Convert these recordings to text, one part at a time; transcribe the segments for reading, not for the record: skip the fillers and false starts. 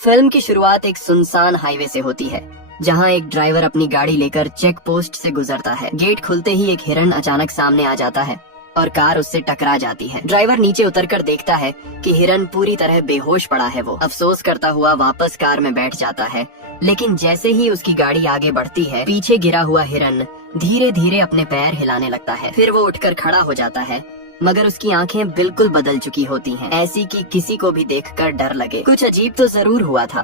Film की शुरुआत एक सुनसान हाईवे से होती है, जहां एक ड्राइवर अपनी गाड़ी लेकर चेक पोस्ट से गुजरता है। गेट खुलते ही एक हिरन अचानक सामने आ जाता है और कार उससे टकरा जाती है। ड्राइवर नीचे उतरकर देखता है कि हिरन पूरी तरह बेहोश पड़ा है। वो अफसोस करता हुआ वापस कार में बैठ जाता है, लेकिन जैसे ही उसकी गाड़ी आगे बढ़ती है, पीछे गिरा हुआ हिरन धीरे धीरे अपने पैर हिलाने लगता है। फिर वो उठकर खड़ा हो जाता है, मगर उसकी आंखें बिल्कुल बदल चुकी होती हैं, ऐसी कि किसी को भी देखकर डर लगे। कुछ अजीब तो जरूर हुआ था,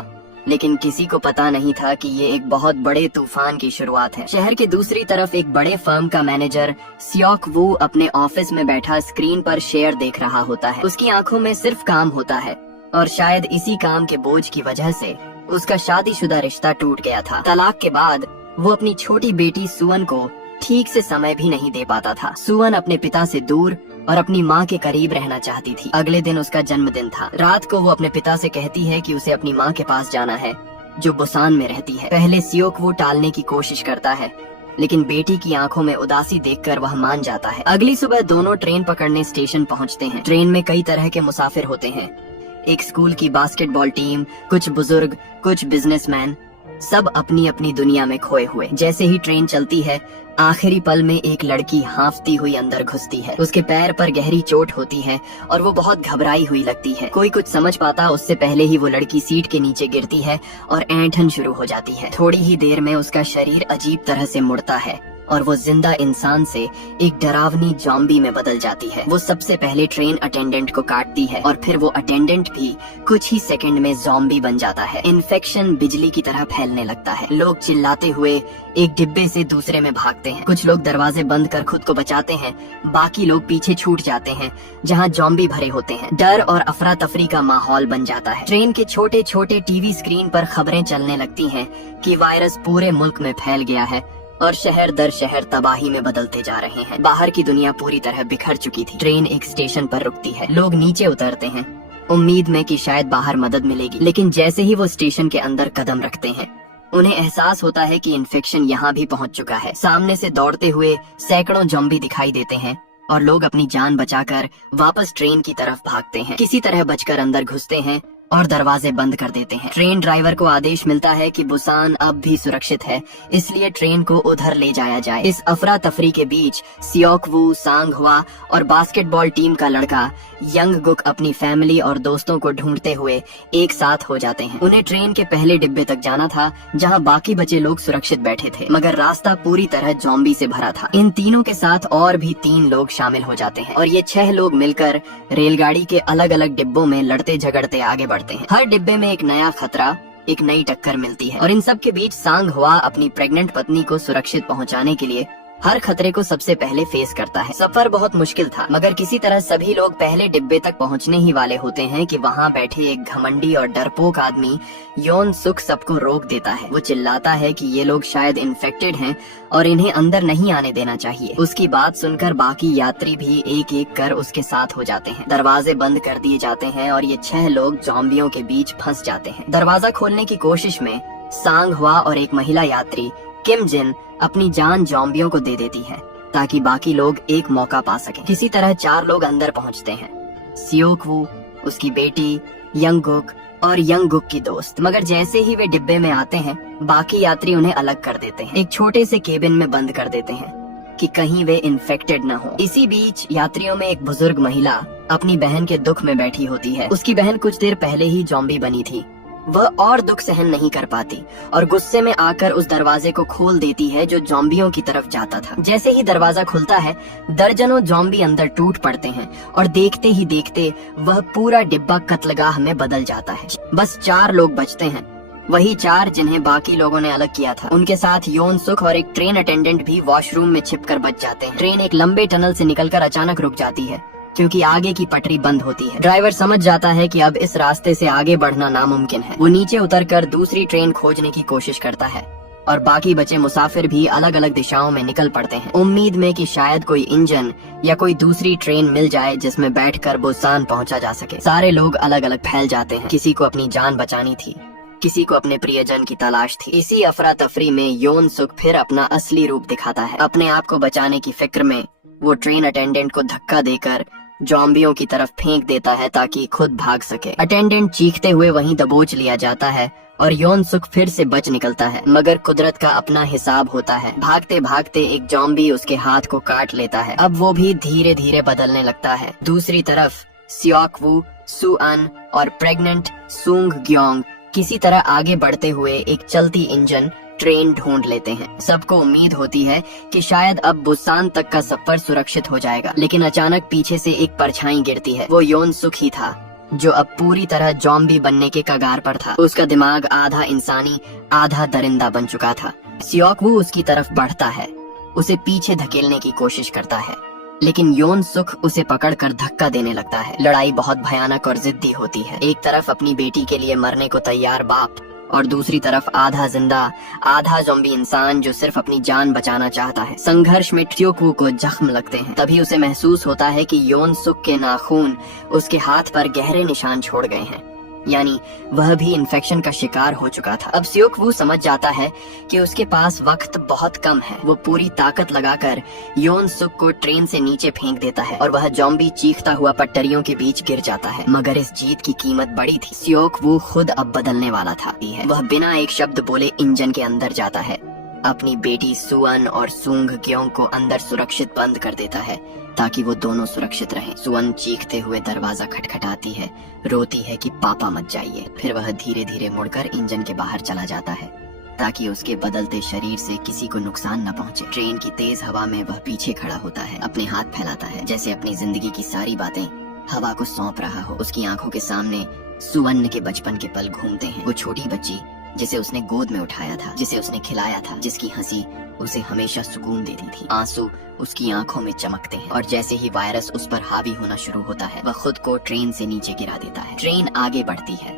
लेकिन किसी को पता नहीं था कि ये एक बहुत बड़े तूफान की शुरुआत है। शहर के दूसरी तरफ एक बड़े फर्म का मैनेजर सियोक वू अपने ऑफिस में बैठा स्क्रीन पर शेयर देख रहा होता है। उसकी आंखों में सिर्फ काम होता है, और शायद इसी काम के बोझ की वजह से उसका शादीशुदा रिश्ता टूट गया था। तलाक के बाद वो अपनी छोटी बेटी सुअन को ठीक से समय भी नहीं दे पाता था। सुअन अपने पिता से दूर और अपनी माँ के करीब रहना चाहती थी। अगले दिन उसका जन्मदिन था। रात को वो अपने पिता से कहती है कि उसे अपनी माँ के पास जाना है, जो बुसान में रहती है। पहले सियोक वो टालने की कोशिश करता है, लेकिन बेटी की आंखों में उदासी देखकर वह मान जाता है। अगली सुबह दोनों ट्रेन पकड़ने स्टेशन पहुँचते हैं। ट्रेन में कई तरह के मुसाफिर होते हैं, एक स्कूल की बास्केटबॉल टीम, कुछ बुजुर्ग, कुछ बिजनेसमैन, सब अपनी अपनी दुनिया में खोए हुए। जैसे ही ट्रेन चलती है, आखिरी पल में एक लड़की हांफती हुई अंदर घुसती है। उसके पैर पर गहरी चोट होती है और वो बहुत घबराई हुई लगती है। कोई कुछ समझ पाता उससे पहले ही वो लड़की सीट के नीचे गिरती है और ऐंठन शुरू हो जाती है। थोड़ी ही देर में उसका शरीर अजीब तरह से मुड़ता है और वो जिंदा इंसान से एक डरावनी ज़ॉम्बी में बदल जाती है। वो सबसे पहले ट्रेन अटेंडेंट को काटती है और फिर वो अटेंडेंट भी कुछ ही सेकंड में ज़ॉम्बी बन जाता है। इन्फेक्शन बिजली की तरह फैलने लगता है। लोग चिल्लाते हुए एक डिब्बे से दूसरे में भागते हैं। कुछ लोग दरवाजे बंद कर खुद को बचाते हैं, बाकी लोग पीछे छूट जाते हैं जहाँ ज़ॉम्बी भरे होते हैं। डर और अफरा तफरी का माहौल बन जाता है। ट्रेन के छोटे छोटे टीवी स्क्रीन पर खबरें चलने लगती हैं कि वायरस पूरे मुल्क में फैल गया है और शहर दर शहर तबाही में बदलते जा रहे हैं। बाहर की दुनिया पूरी तरह बिखर चुकी थी। ट्रेन एक स्टेशन पर रुकती है। लोग नीचे उतरते हैं, उम्मीद में कि शायद बाहर मदद मिलेगी, लेकिन जैसे ही वो स्टेशन के अंदर कदम रखते हैं, उन्हें एहसास होता है कि इन्फेक्शन यहाँ भी पहुँच चुका है। सामने से दौड़ते हुए सैकड़ों ज़ॉम्बी दिखाई देते हैं और लोग अपनी जान बचाकर वापस ट्रेन की तरफ भागते हैं। किसी तरह बचकर अंदर घुसते हैं और दरवाजे बंद कर देते हैं। ट्रेन ड्राइवर को आदेश मिलता है कि बुसान अब भी सुरक्षित है, इसलिए ट्रेन को उधर ले जाया जाए। इस अफरा तफरी के बीच सियोक वू, सांग हुआ और बास्केटबॉल टीम का लड़का यंग गुक अपनी फैमिली और दोस्तों को ढूंढते हुए एक साथ हो जाते हैं। उन्हें ट्रेन के पहले डिब्बे तक जाना था, जहां बाकी बचे लोग सुरक्षित बैठे थे, मगर रास्ता पूरी तरह ज़ॉम्बी से भरा था। इन तीनों के साथ और भी 3 लोग शामिल हो जाते हैं और ये 6 लोग मिलकर रेलगाड़ी के अलग अलग डिब्बों में लड़ते झगड़ते आगे बढ़ते हैं। हर डिब्बे में एक नया खतरा, एक नई टक्कर मिलती है और इन सब के बीच सांग हुआ अपनी प्रेग्नेंट पत्नी को सुरक्षित पहुंचाने के लिए हर खतरे को सबसे पहले फेस करता है। सफर बहुत मुश्किल था, मगर किसी तरह सभी लोग पहले डिब्बे तक पहुंचने ही वाले होते हैं कि वहां बैठे एक घमंडी और डरपोक आदमी योन सुक सबको रोक देता है। वो चिल्लाता है कि ये लोग शायद इन्फेक्टेड हैं और इन्हें अंदर नहीं आने देना चाहिए। उसकी बात सुनकर बाकी यात्री भी एक एक कर उसके साथ हो जाते हैं। दरवाजे बंद कर दिए जाते हैं और ये 6 लोग ज़ॉम्बियों के बीच फंस जाते हैं। दरवाजा खोलने की कोशिश में सांग हुआ और एक महिला यात्री किम जिन अपनी जान ज़ॉम्बियों को दे देती है, ताकि बाकी लोग एक मौका पा सकें। किसी तरह 4 लोग अंदर पहुंचते हैं, सियोक वू, उसकी बेटी, यंग गुक और यंग गुक की दोस्त। मगर जैसे ही वे डिब्बे में आते हैं, बाकी यात्री उन्हें अलग कर देते हैं, एक छोटे से केबिन में बंद कर देते हैं कि कहीं वे इन्फेक्टेड न हो। इसी बीच यात्रियों में एक बुजुर्ग महिला अपनी बहन के दुख में बैठी होती है। उसकी बहन कुछ देर पहले ही ज़ॉम्बी बनी थी। वह और दुख सहन नहीं कर पाती और गुस्से में आकर उस दरवाजे को खोल देती है जो ज़ॉम्बियों की तरफ जाता था। जैसे ही दरवाजा खुलता है, दर्जनों ज़ॉम्बी अंदर टूट पड़ते हैं और देखते ही देखते वह पूरा डिब्बा कत्लगाह में बदल जाता है। बस 4 लोग बचते हैं, वही 4 जिन्हें बाकी लोगों ने अलग किया था। उनके साथ योन सुक और एक ट्रेन अटेंडेंट भी वॉशरूम में छिपकर बच जाते हैं। ट्रेन एक लंबे टनल से निकलकर अचानक रुक जाती है, क्योंकि आगे की पटरी बंद होती है। ड्राइवर समझ जाता है कि अब इस रास्ते से आगे बढ़ना नामुमकिन है। वो नीचे उतरकर दूसरी ट्रेन खोजने की कोशिश करता है और बाकी बचे मुसाफिर भी अलग अलग दिशाओं में निकल पड़ते हैं, उम्मीद में कि शायद कोई इंजन या कोई दूसरी ट्रेन मिल जाए जिसमें बैठकर बुसान पहुंचा जा सके। सारे लोग अलग अलग फैल जाते हैं। किसी को अपनी जान बचानी थी, किसी को अपने प्रियजन की तलाश थी। इसी अफरा तफरी में योन सुक फिर अपना असली रूप दिखाता है। अपने आप को बचाने की फिक्र में वो ट्रेन अटेंडेंट को धक्का देकर जॉम्बियों की तरफ फेंक देता है ताकि खुद भाग सके। अटेंडेंट चीखते हुए वहीं दबोच लिया जाता है और यौन सुख फिर से बच निकलता है, मगर कुदरत का अपना हिसाब होता है। भागते भागते एक जॉम्बी उसके हाथ को काट लेता है। अब वो भी धीरे धीरे बदलने लगता है। दूसरी तरफ सियोक वू, सुअन और प्रेग्नेंट सूंग ग्योंग किसी तरह आगे बढ़ते हुए एक चलती इंजन ट्रेन ढूंढ लेते हैं। सबको उम्मीद होती है कि शायद अब बुसान तक का सफर सुरक्षित हो जाएगा, लेकिन अचानक पीछे से एक परछाई गिरती है। वो यौन सुख ही था, जो अब पूरी तरह जॉम्बी बनने के कगार पर था। उसका दिमाग आधा इंसानी आधा दरिंदा बन चुका था। सियोक वू उसकी तरफ बढ़ता है, उसे पीछे धकेलने की कोशिश करता है, लेकिन यौन सुख उसे पकड़कर धक्का देने लगता है। लड़ाई बहुत भयानक और जिद्दी होती है। एक तरफ अपनी बेटी के लिए मरने को तैयार बाप और दूसरी तरफ आधा जिंदा आधा ज़ॉम्बी इंसान जो सिर्फ अपनी जान बचाना चाहता है। संघर्ष में सियोक वू को जख्म लगते हैं। तभी उसे महसूस होता है कि यौन सुख के नाखून उसके हाथ पर गहरे निशान छोड़ गए हैं, यानी वह भी इन्फेक्शन का शिकार हो चुका था। अब सियोक वू समझ जाता है कि उसके पास वक्त बहुत कम है। वो पूरी ताकत लगाकर यौन सुख को ट्रेन से नीचे फेंक देता है और वह जॉम्बी चीखता हुआ पटरियों के बीच गिर जाता है। मगर इस जीत की कीमत बड़ी थी। सियोक वू खुद अब बदलने वाला था। वह बिना एक शब्द बोले इंजन के अंदर जाता है, अपनी बेटी सुअन और सूंग ग्योंग को अंदर सुरक्षित बंद कर देता है ताकि वो दोनों सुरक्षित रहें। सुअन चीखते हुए दरवाजा खटखटाती है, रोती है कि पापा मत जाइए। फिर वह धीरे धीरे मुड़कर इंजन के बाहर चला जाता है ताकि उसके बदलते शरीर से किसी को नुकसान न पहुंचे। ट्रेन की तेज हवा में वह पीछे खड़ा होता है, अपने हाथ फैलाता है जैसे अपनी जिंदगी की सारी बातें हवा को सौंप रहा हो। उसकी आंखों के सामने सुअन के बचपन के पल घूमते हैं। वो छोटी बच्ची जिसे उसने गोद में उठाया था, जिसे उसने खिलाया था, जिसकी हंसी उसे हमेशा सुकून देती थी। आंसू उसकी आंखों में चमकते हैं और जैसे ही वायरस उस पर हावी होना शुरू होता है, वह खुद को ट्रेन से नीचे गिरा देता है। ट्रेन आगे बढ़ती है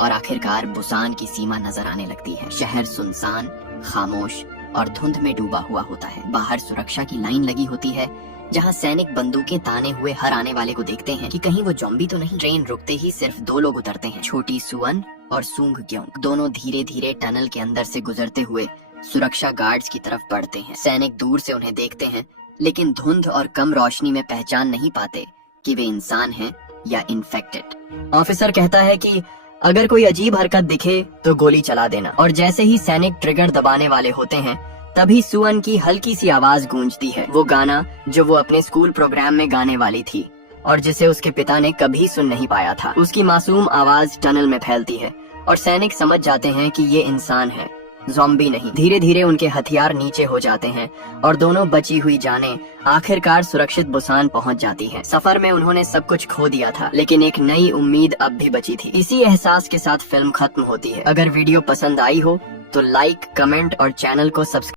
और आखिरकार बुसान की सीमा नजर आने लगती है। शहर सुनसान, खामोश और धुंध में डूबा हुआ होता है। बाहर सुरक्षा की लाइन लगी होती है, जहां सैनिक बंदूकें ताने हुए हर आने वाले को देखते हैं कि कहीं वो जॉम्बी तो नहीं। ट्रेन रुकते ही सिर्फ 2 लोग उतरते हैं, छोटी सुअन और सूंग ग्योंग। दोनों धीरे धीरे टनल के अंदर से गुजरते हुए सुरक्षा गार्ड्स की तरफ बढ़ते हैं। सैनिक दूर से उन्हें देखते हैं, लेकिन धुंध और कम रोशनी में पहचान नहीं पाते कि वे इंसान हैं या इन्फेक्टेड। ऑफिसर कहता है कि अगर कोई अजीब हरकत दिखे तो गोली चला देना। और जैसे ही सैनिक ट्रिगर दबाने वाले होते हैं, तभी सुअन की हल्की सी आवाज गूंजती है, वो गाना जो वो अपने स्कूल प्रोग्राम में गाने वाली थी और जिसे उसके पिता ने कभी सुन नहीं पाया था। उसकी मासूम आवाज टनल में फैलती है और सैनिक समझ जाते हैं कि ये इंसान है, ज़ॉम्बी नहीं। धीरे धीरे उनके हथियार नीचे हो जाते हैं और दोनों बची हुई जानें आखिरकार सुरक्षित बुसान पहुंच जाती हैं। सफर में उन्होंने सब कुछ खो दिया था, लेकिन एक नई उम्मीद अब भी बची थी। इसी एहसास के साथ फिल्म खत्म होती है। अगर वीडियो पसंद आई हो तो लाइक, कमेंट और चैनल को सब्सक्राइब